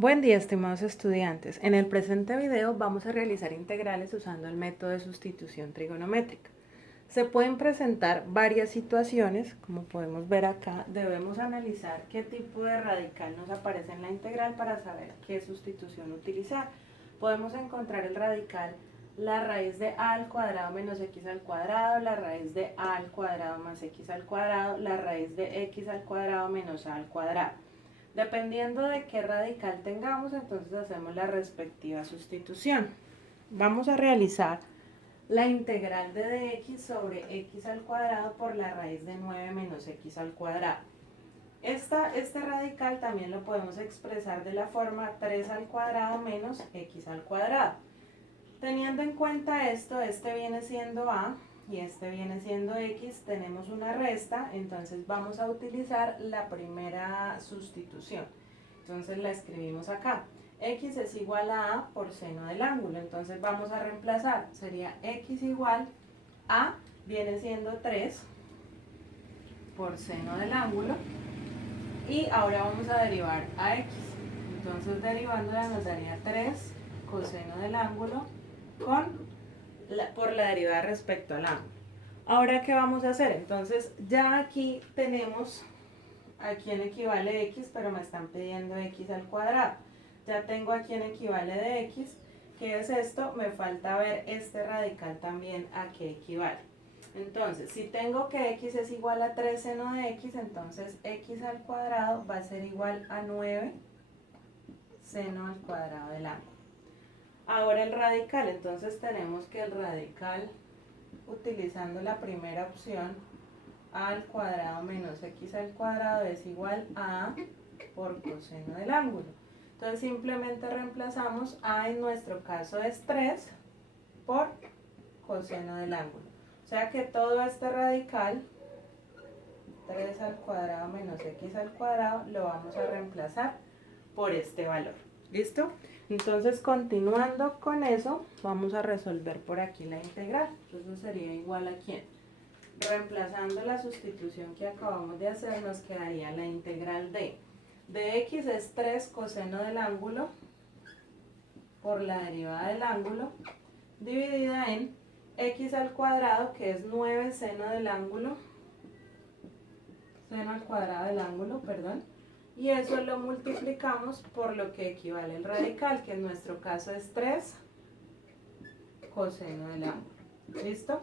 Buen día, estimados estudiantes. En el presente video vamos a realizar integrales usando el método de sustitución trigonométrica. Se pueden presentar varias situaciones, como podemos ver acá. Debemos analizar qué tipo de radical nos aparece en la integral para saber qué sustitución utilizar. Podemos encontrar el radical la raíz de a al cuadrado menos x al cuadrado, la raíz de a al cuadrado más x al cuadrado, la raíz de x al cuadrado menos a al cuadrado. Dependiendo de qué radical tengamos, entonces hacemos la respectiva sustitución. Vamos a realizar la integral de dx sobre x al cuadrado por la raíz de 9 menos x al cuadrado. Este radical también lo podemos expresar de la forma 3 al cuadrado menos x al cuadrado. Teniendo en cuenta esto, este viene siendo a y este viene siendo x, tenemos una resta, entonces vamos a utilizar la primera sustitución. Entonces la escribimos acá. X es igual a por seno del ángulo, entonces vamos a reemplazar. Sería x igual a, viene siendo 3 por seno del ángulo, y ahora vamos a derivar a x. Entonces derivándola nos daría 3 coseno del ángulo por la derivada respecto al ángulo. Ahora, ¿qué vamos a hacer? Entonces, ya aquí tenemos a quién equivale x, pero me están pidiendo x al cuadrado. Ya tengo a quién equivale de x. ¿Qué es esto? Me falta ver este radical también a qué equivale. Entonces, si tengo que x es igual a 3 seno de x, entonces x al cuadrado va a ser igual a 9 seno al cuadrado del ángulo. Ahora el radical, entonces tenemos que el radical, utilizando la primera opción, a al cuadrado menos x al cuadrado es igual a por coseno del ángulo. Entonces simplemente reemplazamos a, en nuestro caso es 3 por coseno del ángulo. O sea que todo este radical, 3 al cuadrado menos x al cuadrado, lo vamos a reemplazar por este valor. ¿Listo? Entonces, continuando con eso, vamos a resolver por aquí la integral. Entonces sería igual a ¿quién? Reemplazando la sustitución que acabamos de hacer, nos quedaría la integral de x es 3 coseno del ángulo por la derivada del ángulo, dividida en x al cuadrado, que es 9 seno del ángulo, seno al cuadrado del ángulo, perdón, y eso lo multiplicamos por lo que equivale el radical, que en nuestro caso es 3 coseno del ángulo. ¿Listo?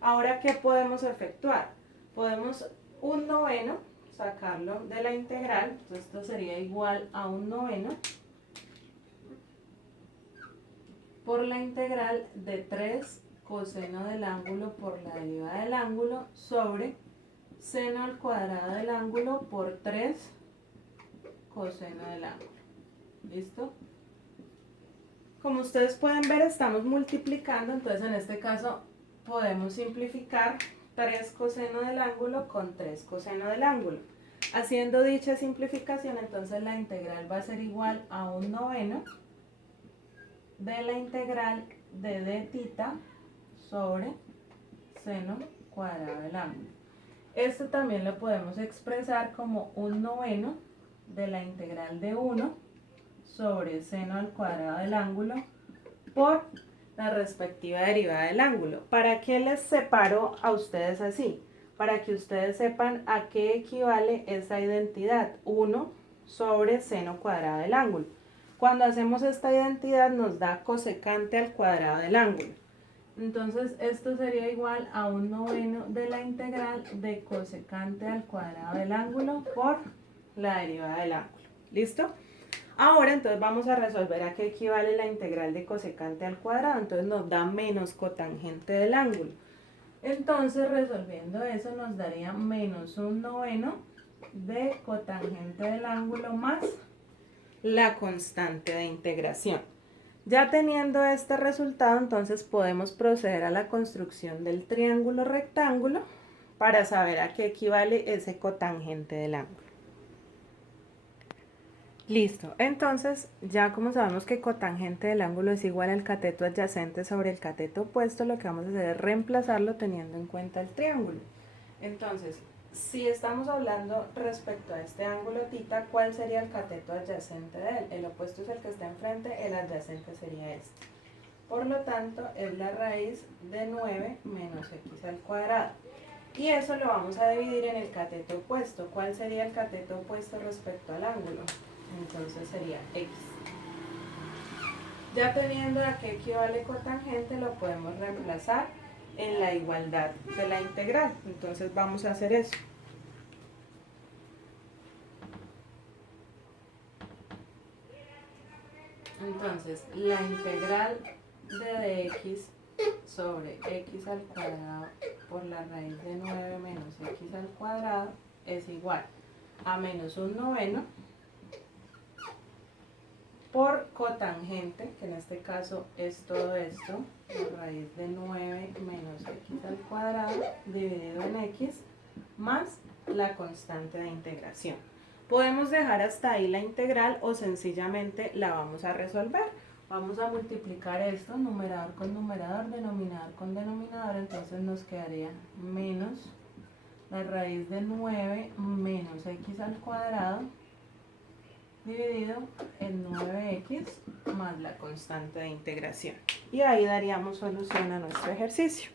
Ahora, ¿qué podemos efectuar? Podemos un noveno sacarlo de la integral, entonces esto sería igual a un noveno por la integral de 3 coseno del ángulo por la derivada del ángulo sobre seno al cuadrado del ángulo por 3 coseno del ángulo. ¿Listo? Como ustedes pueden ver, estamos multiplicando, entonces en este caso podemos simplificar 3 coseno del ángulo con 3 coseno del ángulo. Haciendo dicha simplificación, entonces la integral va a ser igual a un noveno de la integral de d θ sobre seno cuadrado del ángulo. Esto también lo podemos expresar como un noveno de la integral de 1 sobre seno al cuadrado del ángulo por la respectiva derivada del ángulo. ¿Para qué les separo a ustedes así? Para que ustedes sepan a qué equivale esa identidad, 1 sobre seno cuadrado del ángulo. Cuando hacemos esta identidad nos da cosecante al cuadrado del ángulo. Entonces esto sería igual a un noveno de la integral de cosecante al cuadrado del ángulo por la derivada del ángulo. ¿Listo? Ahora entonces vamos a resolver a qué equivale la integral de cosecante al cuadrado. Entonces nos da menos cotangente del ángulo. Entonces resolviendo eso nos daría menos un noveno de cotangente del ángulo más la constante de integración. Ya teniendo este resultado, entonces podemos proceder a la construcción del triángulo rectángulo para saber a qué equivale ese cotangente del ángulo. Listo, entonces ya como sabemos que cotangente del ángulo es igual al cateto adyacente sobre el cateto opuesto, lo que vamos a hacer es reemplazarlo teniendo en cuenta el triángulo. Entonces, Si estamos hablando respecto a este ángulo θ, ¿cuál sería el cateto adyacente de él? El opuesto es el que está enfrente, el adyacente sería este. Por lo tanto, es la raíz de 9 menos x al cuadrado. Y eso lo vamos a dividir en el cateto opuesto. ¿Cuál sería el cateto opuesto respecto al ángulo? Entonces sería x. Ya teniendo a qué equivale cotangente, lo podemos reemplazar en la igualdad de la integral. Entonces vamos a hacer eso. Entonces, la integral de dx sobre x al cuadrado por la raíz de 9 menos x al cuadrado es igual a menos un noveno por cotangente, que en este caso es todo esto, por raíz de 9 menos x al cuadrado dividido en x más la constante de integración. Podemos dejar hasta ahí la integral o sencillamente la vamos a resolver. Vamos a multiplicar esto, numerador con numerador, denominador con denominador, entonces nos quedaría menos la raíz de 9 menos x al cuadrado dividido en 9x más la constante de integración. Y ahí daríamos solución a nuestro ejercicio.